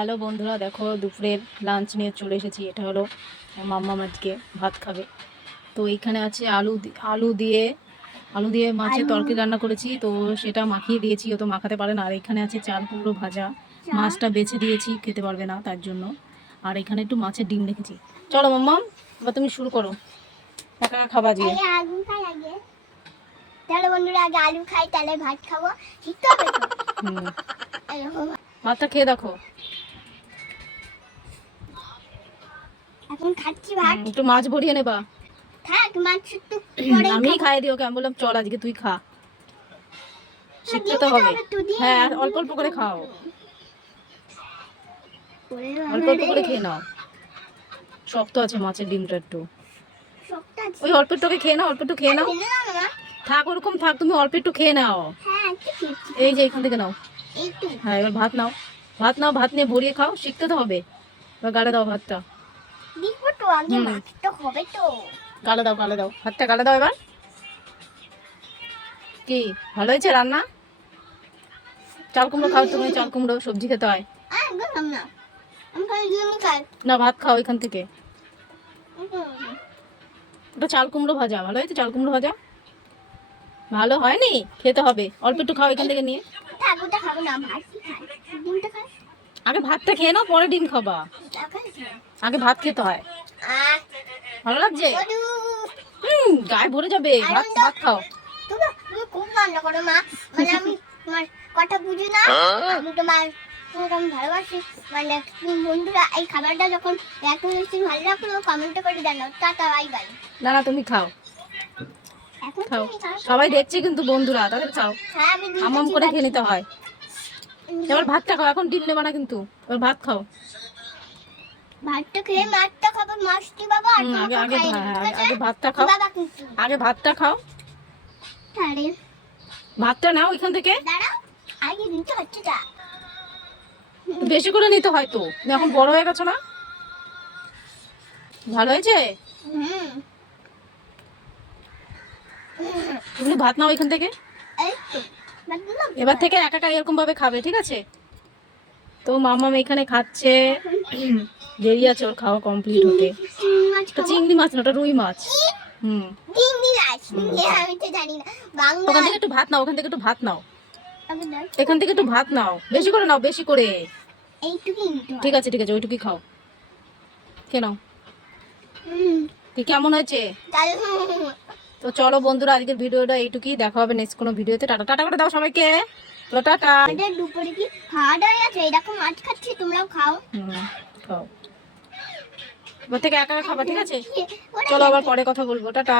Hello বন্ধুরা, দেখো দুপুরের লাঞ্চ নিয়ে চলে এসেছি। এটা হলো মাম্মা আজকে ভাত খাবে। তো এইখানে আছে আলু দিয়ে মাছের তরকারি রান্না করেছি, তো সেটা মাখিয়ে দিয়েছি। ও তো মাখাতে পারে না। আর এখানে আছে চাল কুমড়ো ভাজা, মাছটা বেছে দিয়েছি, খেতে পারবে না তার জন্য। আর এখানে একটু মাছের ডিম রেখেছি। চলো মাম্মা, এবার তুমি শুরু করো। একা খাবা যে বন্ধুরা, আগে আলু খাই, তাহলে ভাত খাবো। ঠিক তো? ভাতটা খেয়ে দেখো। এখন খাচ্ছি ভাত। একটু মাছ ভরিয়ে নেবা। থাক, মাছ একটু পরে আমি খাইয়ে দিই ওকে। আমি বললাম চল আজকে তুই খা, শিখতে তো হবে। হ্যাঁ, অল্প অল্প করে খাও, অল্প অল্প করে খেয়ে নাও। শক্ত আছে মাছের ডিমটা একটু। ওই অল্প একটু খেয়ে নাও, অল্প একটু খেয়ে নাও। থাক ওরকম থাক, তুমি অল্প একটু খেয়ে নাও। এই যে এখান থেকে নাও। হ্যাঁ, এবার ভাত নাও, ভাত নাও, ভাত নিয়ে ভরিয়ে খাও। শিখতে তো হবে। এবার গালে দাও ভাতটা। গালে দাও, গালে দাও, ভাতটা গালে দাও। এবার কি ভালো হয়েছে রান্না? চাল কুমড়ো খাও তুমি, চাল কুমড়ো সবজি খেতে হয় না। ভাত খাও এখান থেকে। ওটা চাল কুমড়ো ভাজা ভালো হয়েছে। চাল কুমড়ো ভাজা ভালো হয়নি, খেতে হবে। অল্প একটু খাও এখান থেকে নিয়ে। আগে ভাতটা খেয়ে নাও, পরে ডিম খাবা। আগে ভাত খেতে হয়। ভালো লাগছে? গায়ে ভরে যাবে। ভাত ভাত খাও। তুমি খুব রান্না করো মা, মানে আমি তোমার কথা বুঝি না। আমি তোমাকে ভালোবাসি। মানে বন্ধুরা, এই খাবারটা যখন একটু বেশি ভালো লাগলো কমেন্ট করে জানাও। Tata, bye bye. না না, তুমি খাও, খাও। সবাই দেখছে কিন্তু বন্ধুরা, তাদের খাও। আমাম করে খেয়ে নিতে হয়। এবার ভাতটা খাও, এখন ডিম নেবা না কিন্তু। এবার ভাত খাও। ভাতটা খেয়ে মাছটা খাবো, মাছটি বাবা। আগে আগে আগে ভাতটা খাও, আগে ভাতটা খাও। ভাতটা নাও এখান থেকে। আগে দিতে হচ্ছে না, বেশি করে নিতে হয় তো, তুমি এখন বড় হয়ে গেছো না। ভালো হয়েছে? তুমি ভাত নাও এখান থেকে। এবার থেকে একা একা এরকম ভাবে খাবে, ঠিক আছে? তো মামাম এখানে খাচ্ছে। দেরি আছে ওর খাওয়া কমপ্লিট হতে। চিংড়ি মাছ না, ওটা রুই মাছ। ওখান থেকে একটু ভাত নাও, ওখান থেকে একটু ভাত নাও, এখান থেকে একটু ভাত নাও। বেশি করে নাও, বেশি করে। ঠিক আছে ঠিক আছে, ওইটুকুই খাও। খেয়ে নাও। কি কেমন হয়েছে? তো চলো বন্ধুরা, আজকের ভিডিওটা এইটুকুই। দেখা হবে নেক্সট কোনো ভিডিওতে। টাটা টাটা করে দাও সবাইকে। টাটা। দুপুরে কি খাওয়া দাওয়া আছে? এরকম মাছ খাচ্ছি, তোমরাও খাও। খাও। এবার থেকে একা একা খাবা, ঠিক আছে? চলো আবার পরে কথা বলবো। টাটা।